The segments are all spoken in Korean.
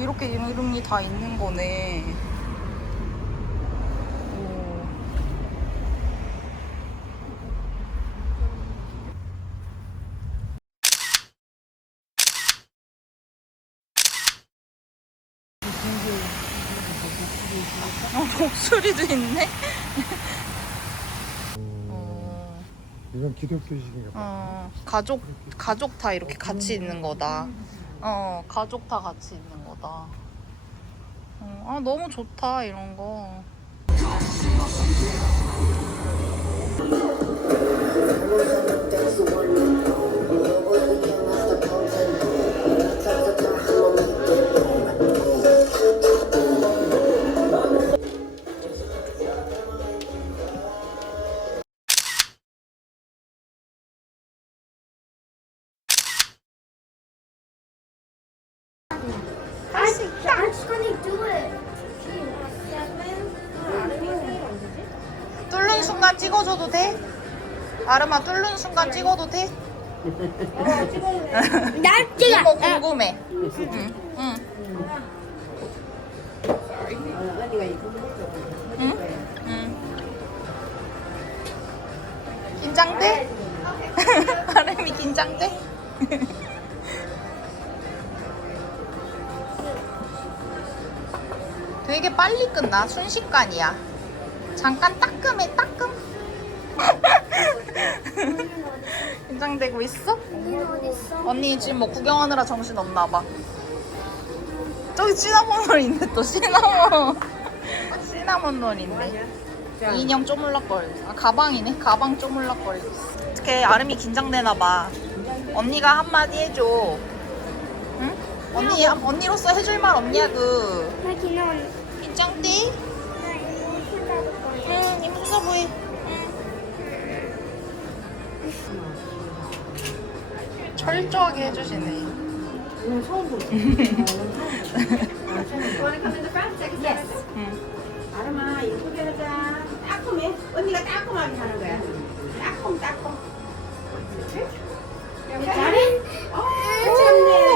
이렇게 이름이 다 있는 거네. 오. 어, 독수리도 있네. 어, 이건 기독교식인가 봐. 어, 가족 가족 다 이렇게 같이 있는 거다. 어, 가족 다 같이 있는 거 다. 어, 아 너무 좋다 이런 거. 아름아 뚫는 순간 찍어도 돼? 나 찍어. 이거 궁금해. 응, 응. 응? 응. 긴장돼? 아름이 긴장돼? 되게 빨리 끝나. 순식간이야. 잠깐 따끔해, 따끔. 긴장되고 있어? 언니는 어디 있어? 언니 지금 뭐 구경하느라 정신 없나 봐. 저기 시나몬 롤 있네 또 시나몬. 시나몬 롤 있네. 인형 쪼물락거려. 아 가방이네. 가방 쪼물락거리고 있어. 어떻게 아름이 긴장되나 봐. 언니가 한마디 해줘. 응? 언니 언니로서 해줄 말 없냐고. 나 기능 긴장돼? 나 이거 찾아줄 거야. 응, 이쁘다 보이. 철저하게 해주시네. 오늘 처음 보지? Yes. 응. 아름아 예쁘게 하자 따끔해 언니가 따끔하게 하는 거야 따끔 따끔 잘해? 어 참네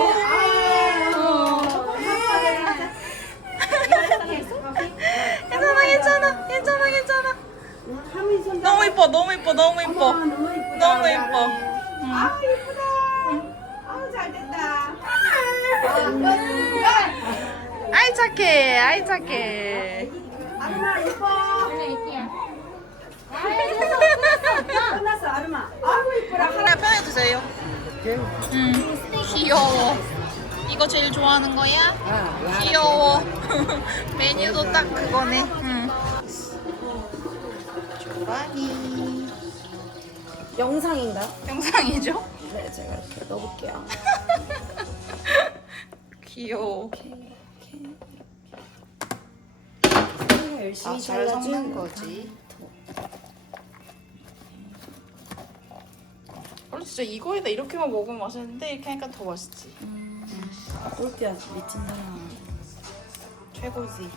아, 잘 섞는 거지. 원래 진짜 이거에다 이렇게만 먹으면 맛있는데 이렇게 하니까 더 맛있지. 꼴찌야 미친 사람 최고지.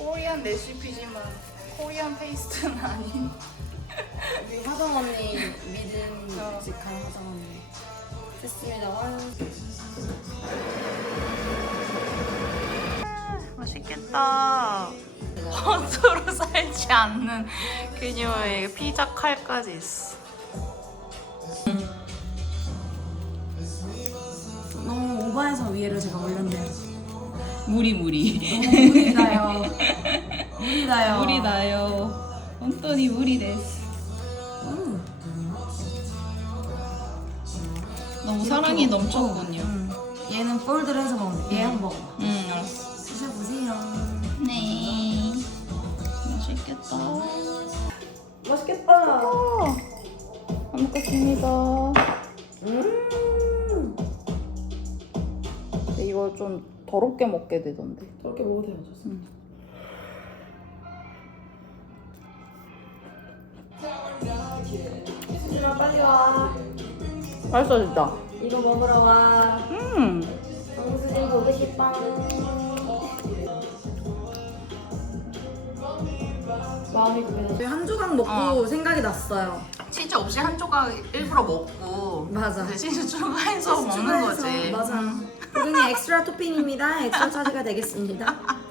코리안 레시피지만 코리안 페이스트는 아닌. 우리 화정 언니 믿음직한 화정 언니 됐습니다 와 맛있겠다. 허투루 살지 않는 그녀의 피자 칼까지 있어. 너무 오버해서 위에를 제가 올렸네요 무리 무리. 무리다요 무리다요 무리 나요. 혼돈이 무리. 음. 너무 사랑이 넘쳤군요. 음. 얘는 폴드를 해서 먹는 얘 한번 먹어 응, 알았어. 드셔보세요 네. 맛있겠다. 맛있겠다. 아, 잘 먹겠습니다. 음. 근데 이거 좀 더럽게 먹게 되던데. 저렇게 먹어도 돼요, 저 음. 수진아 빨리 와. 맛있어 진짜. 이거 먹으러 와. 음. 정수진 보고 싶어. 마음이 급해서. 한 조각 먹고 어. 생각이 났어요. 치즈 없이 한 조각 일부러 먹고 맞아. 그 치즈 추가해서 먹는 거지. 맞아. 고객님 엑스트라 토핑입니다. 엑스트라 차지가 되겠습니다.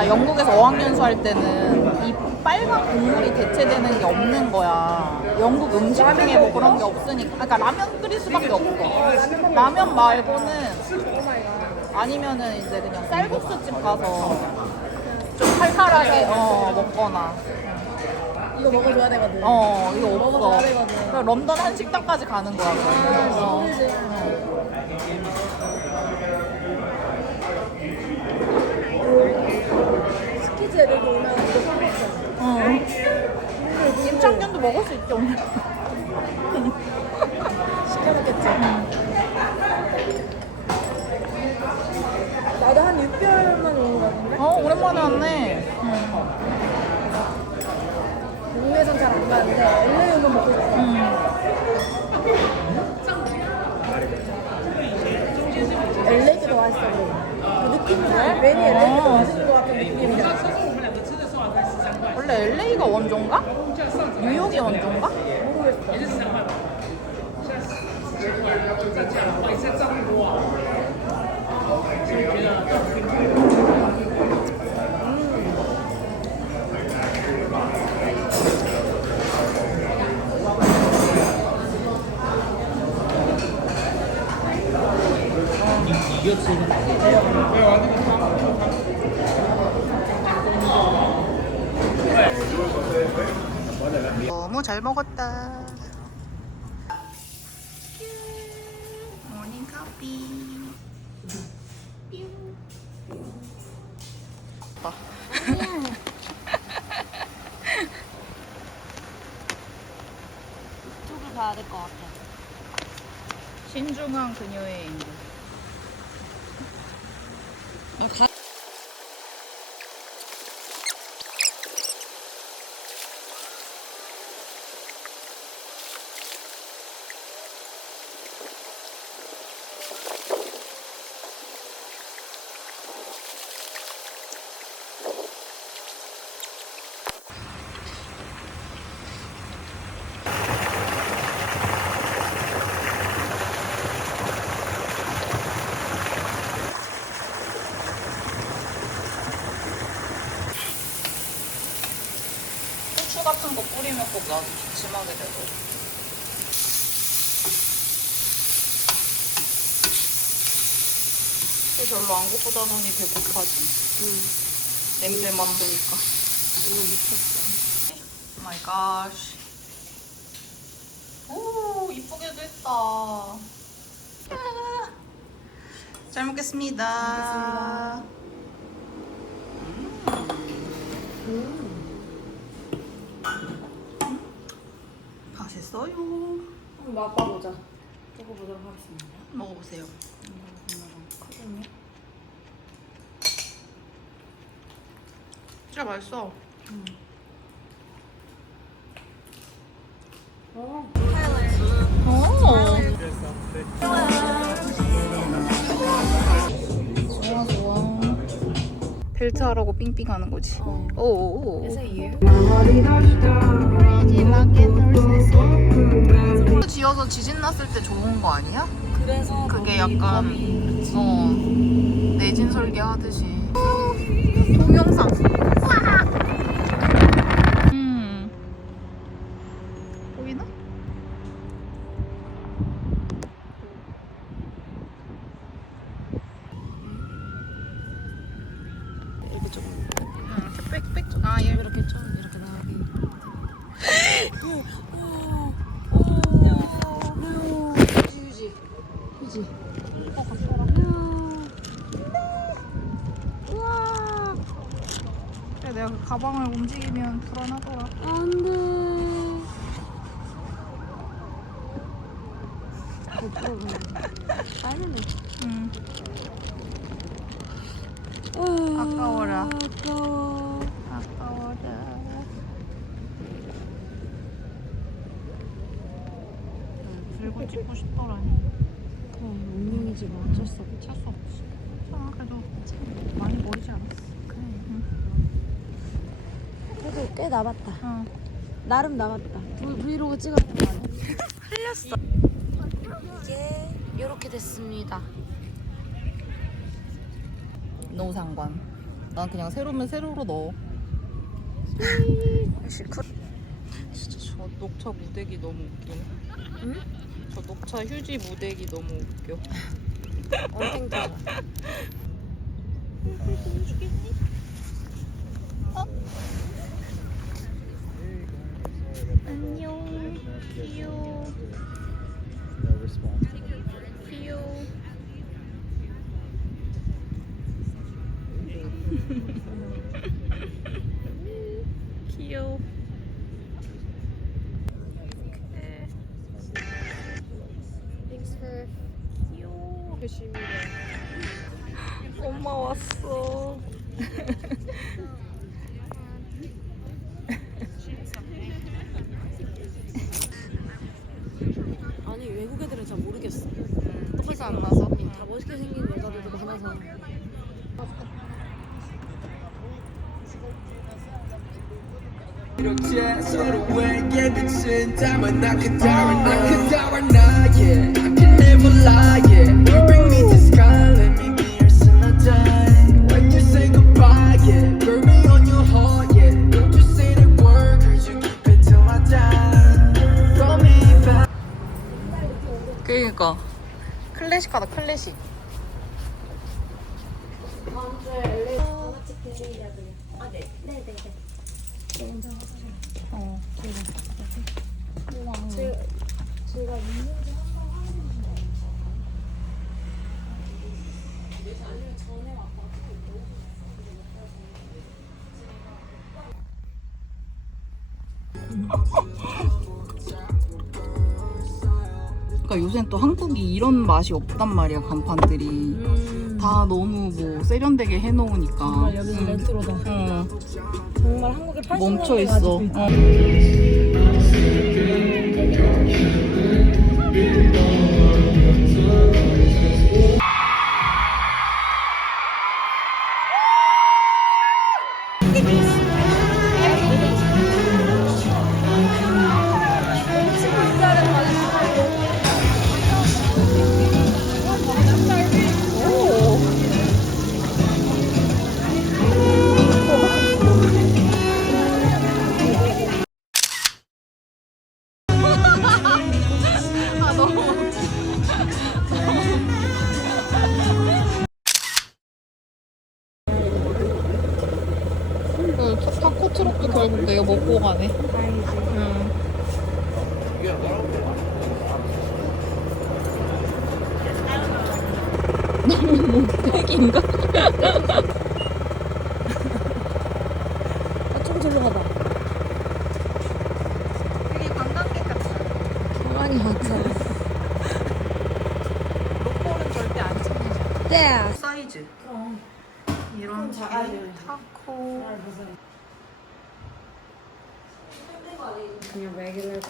나 영국에서 어학연수 할 때는 이 빨간 국물이 대체되는 게 없는 거야. 영국 음식 중에 뭐 그런 게 없으니까. 그러니까 라면 끓일 수밖에 없어. 라면 말고는 아니면은 이제 그냥 쌀국수집 가서 좀 칼칼하게 어, 먹거나. 이거 먹어줘야 되거든. 어 이거 없어. 먹어줘야 되거든. 그래서 런던 한 식당까지 가는 거야. 그래서. 스키즈 애들도 오면 이거 사먹었어. 어. 김창균도 먹을 수 있지 오늘. 시켜 먹겠지. 나도 한 6개월만 온거 같은데? 어 오랜만에 왔네. 응. 국내선 잘 안 가는데 LA 오면 먹고 싶어. 응. LA가 더 맛있어. 그 느낌이 나. 괜히 LA가 더 맛있는 것 같은 느낌이 나. 원래 LA가 원조인가? 뉴욕이 원조인가? 모르겠어. 너무 잘 먹었다. 모닝 커피. 아. 이쪽을 가야 될 것 같아. 신중한 그녀의 인물. 아, 가... 후추 같은 거 뿌리면 꼭 나도 기침하게 되고. 근데 별로 안 고프다더니 배고파지. 냄새 맡으니까. 이거 미쳤어. 마이 갓. 오, 이쁘게도 했다. 아, 잘 먹겠습니다. 있어요. 한번 맛봐보자. 먹어보도록 하겠습니다. 먹어보세요. 크거든요. 진짜 맛있어. 어. 오. 벨트 하라고 삥삥 하는 거지. 어. 오. Is it you? 지어서 지진 났을 때 좋은 거 아니야? 그래서 그게 약간? 어 내진 설계 하듯이 동영상. 우와! 음. 보이나? 이렇게 좀 응. 빽빽. 아 얘. 이렇게 좀 이렇게 나가게. 휴지 휴지. 우와. 그래, 내가 그 가방을 움직이면 불안하더라. 안돼. 아니네. 응. 아까워라. 아까워. 아까워라. 들고 찍고 싶더라니. 그럼 뭐 어쩔 수 없지. 아, 그래도 많이 버리지 않았어. 그래. 그래도 꽤 남았다. 응. 나름 남았다. 브, 브이로그 찍었는 거 아니야? 흘렸어. 이제 이렇게 됐습니다. 노 상관. 난 그냥 세로면 세로로 넣어. 시크. 진짜 저 녹차 무대기 너무 웃기네. 응? 저 녹차 휴지 무대기 너무 웃겨. 엄청. 안녕. 귀여워. No response. 귀여워. 귀여워. 모르겠어. 티가 안 나서. 다 멋있게 생긴 여자들도 많아서. 이렇게 서로에게 비친 땀은 나 그다와 나 그다와 나 yeah I can never lie yeah 그러니까 요새는 또 한국이 이런 맛이 없단 말이야 간판들이. 음. 다 너무 뭐 세련되게 해놓으니까. 정말 여기는 응. 레트로다. 응. 정말 한국의 80년대 멈춰 있어. 어. 결국 내가 먹고 가네. 응. 너무 못되기인가? 아, 좀 절로 가봐. 되게 관광객 같아. 가만히 왔잖아. 어때? 사이즈. 그럼 이런 작아지네. 타코.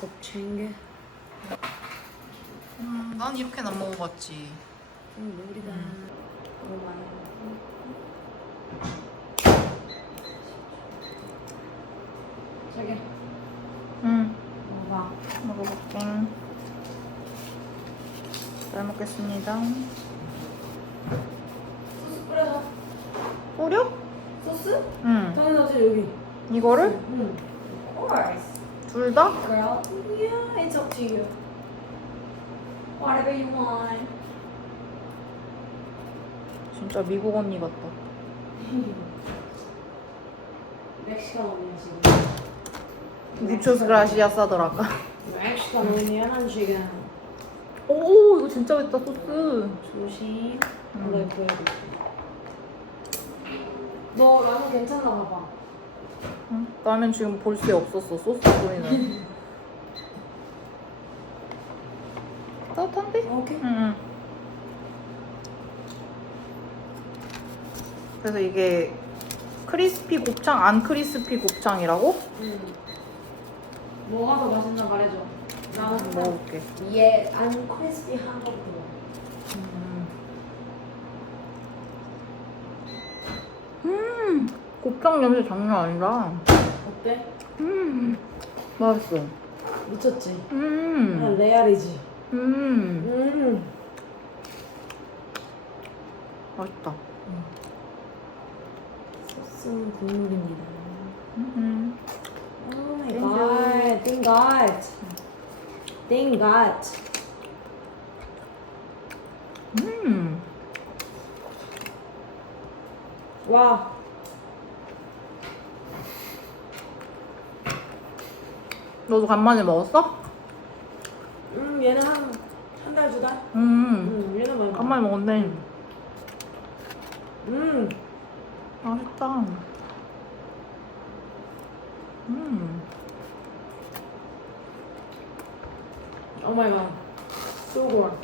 레귤러 곱창게 음, 난 이렇게는 안 먹어봤지. 좀 느리다 너무 많아 저기 응. 먹어봐 먹어볼게. 잘 먹겠습니다. 소스 뿌려줘 뿌려? 소스? 응. 당연하지 여기 이거를 응 Of course 둘 다? girl Yeah it's up to you Whatever you want 진짜 미국 언니 같다. 멕시칸 언니 지금 무초스 그라시아스 하더라까. 멕시칸 언니야 지금 오 이거 진짜 맛있다 소스. 조심 음. 원래 보여줄게 너 라면 괜찮나 봐봐 응? 라면 지금 볼새 없었어 소스 보이는. 따뜻한데? 오케이 응. 응. 그래서 이게 크리스피 곱창 안 크리스피 곱창이라고? 응 뭐가 더 맛있나 말해줘 나는 음, 먹어볼게. 얘안 크리스피 한 거부터 먹어 음, 곱창 냄새 장난 아니다. 어때? 음, 맛있어. 미쳤지? 음, 그냥 레알이지. 음, 음. 맛있다. 소스는 국물입니다. 음, 오 마이 Thank 갓 Thank God. Thank God. 음, 와 너도 간만에 먹었어? 음, 얘는 한, 한 달, 두 달? 음, 음, 얘는 많이 간만에 먹었네. 음, 맛있다. 음, 오 마이 갓. So good.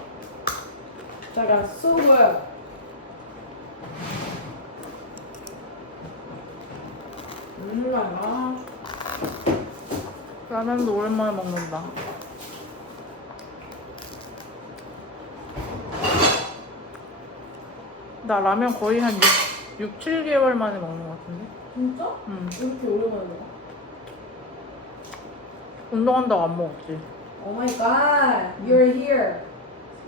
자가 so good. 음, 아, 라면도 오랜만에 먹는다. 나 라면 거의 한 6, 6 7개월 만에 먹는 것 같은데? 진짜? 응. 이렇게 오랜만에 먹어? 운동한다고 안 먹었지. Oh my god, you're here.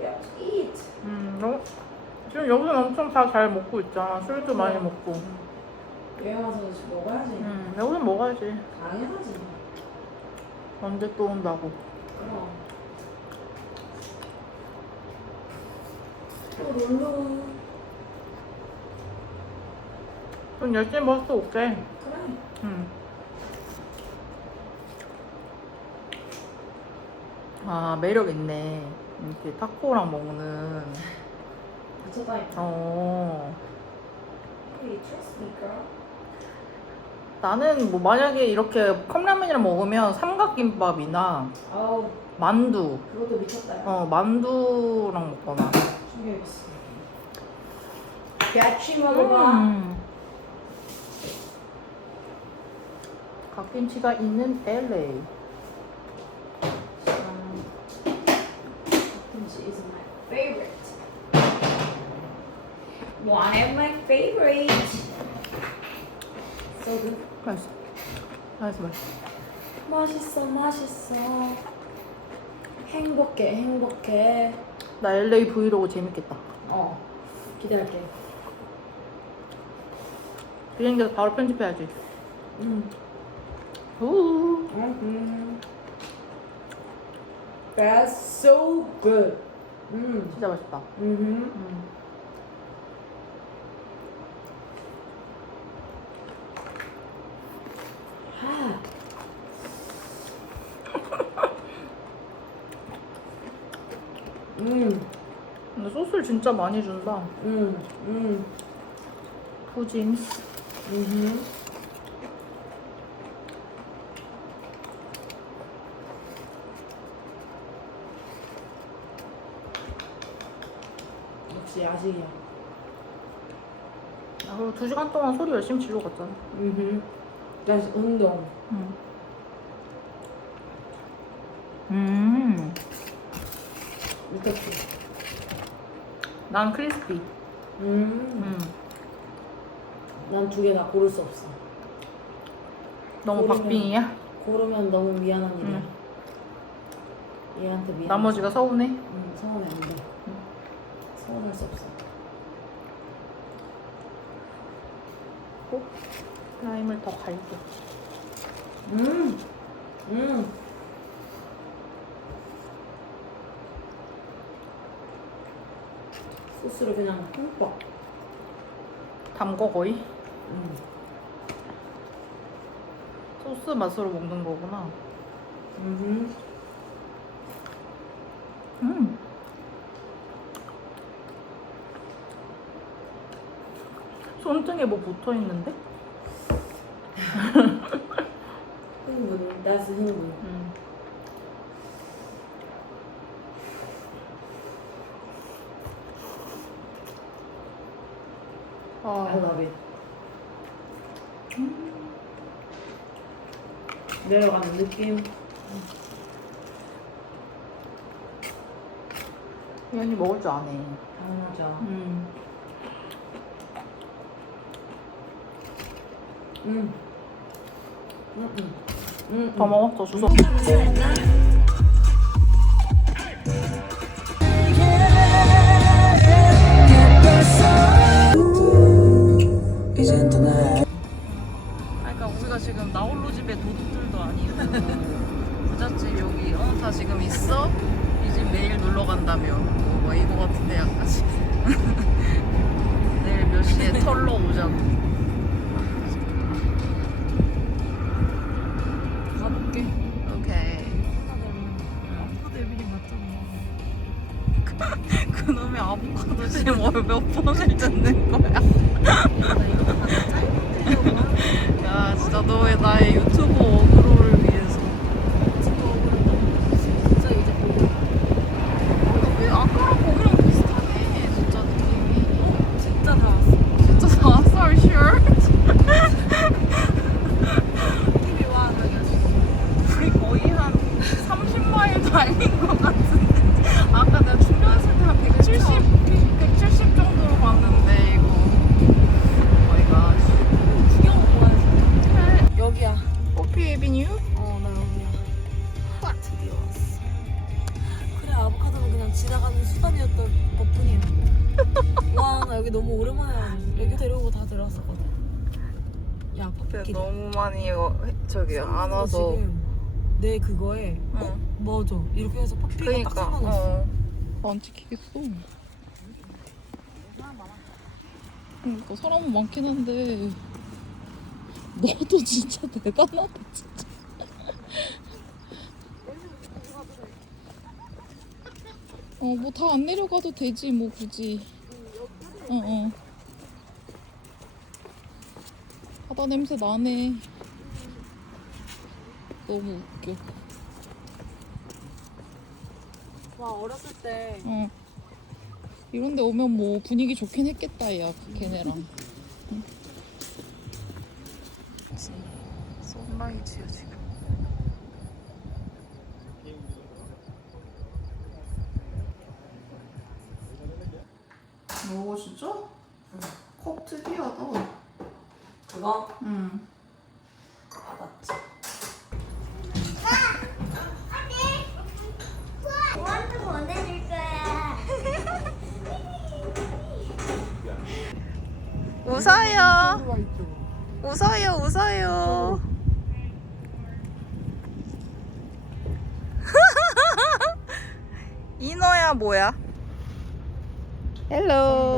Have to eat. 음, 너, 지금 여기는 엄청 다 잘 먹고 있잖아. 술도 많이 먹고. 여행 와서 먹어야지. 음, 여기는 먹어야지. 당연하지. 언제 또 온다고. 그럼. 또 놀러. 좀 열심히 먹어서 올게. 그래. 음. 아, 매력 있네. 이렇게 타코랑 먹는. 미쳤다니까. 어. Hey, trust me, girl. 나는 뭐 만약에 이렇게 컵라면이랑 먹으면 삼각김밥이나 아우, 만두, 그것도 미쳤다. 야. 어 만두랑 먹거나. 충격이었어. 같이 먹어봐. 음. 갓김치가 있는 LA. Kimchi is my favorite. One of my favorites. So good. 맛있어. 맛있어, 맛있어. 맛있어, 맛있어. 행복해, 행복해. 나 LA 브이로그 재밌겠다. 어, 기대할게. 비행기에서 바로 편집해야지. 음. 우. 음. That's so good. 음. 진짜 맛있다. 음. 음. 하. 음. 소스를 진짜 많이 준다. 음. 음. 푸짐. 음. 역시 야식이야. 그리고 두 시간 동안 소리 열심히 질러 갔잖아. 음. 다시 운동. 응. 음. 미쳤어. 난 크리스피. 음. 음. 난 두 개 다 고를 수 없어. 너무 고르면- 박빙이야? 고르면 너무 미안한 일이야. 응. 얘한테 미안. 나머지가 서운해? 응, 서운해 안 돼. 서운할 수 없어. 라임을 더 갈게. 음. 음. 소스를 그냥 흠뻑. 담궈 거의? 음. 소스 맛으로 먹는 거구나. 음. 음. 손등에 뭐 붙어 있는데? 흥분. 나스 흥분. 음. I 아, love it. 내려가는 느낌. 이현이 먹을 줄 아네. 당연하죠. 음. 음. 음. 음. 음. 더 먹어? 더 주워. 지금 나 홀로 집에 도둑들도 아니고 부잣집 여기 어, 다 지금 있어? 이 집 내일 놀러 간다며 뭐 이거 같은데 약간 내일 몇 시에 털러 오자고 가볼게. 오케이 아포데빌이 맞잖아. 그놈의 아보카도 지금 월몇 번을 듣는 거야 야 지나가는 수단이었던 것 뿐이야. 와, 나 여기 너무 오랜만에 와가지고. 여기 데려오고 다 들어왔었거든. 야, 근데 팝끼리. 너무 많이 어, 저기 안 와서 지금 내 그거에 응. 어? 맞아. 이렇게 해서 팝피가 딱 그니까 생각났어. 어. 안 찍히겠어 그러니까 사람은 많긴 한데 너도 진짜 대단하다 진짜 어 뭐 다 안 내려가도 되지 뭐 굳이 어어 바다 냄새 나네 너무 웃겨 와, 어렸을 때 어. 이런데 오면 뭐 분위기 좋긴 했겠다, 야, 걔네랑. 응. 선라이즈야, 지금. 진짜? 컵 특이하다. 그거 응. 받았지. 너한테 보내줄 거야. 웃어요. 웃어요, 웃어요. 이너야 뭐야? 헬로.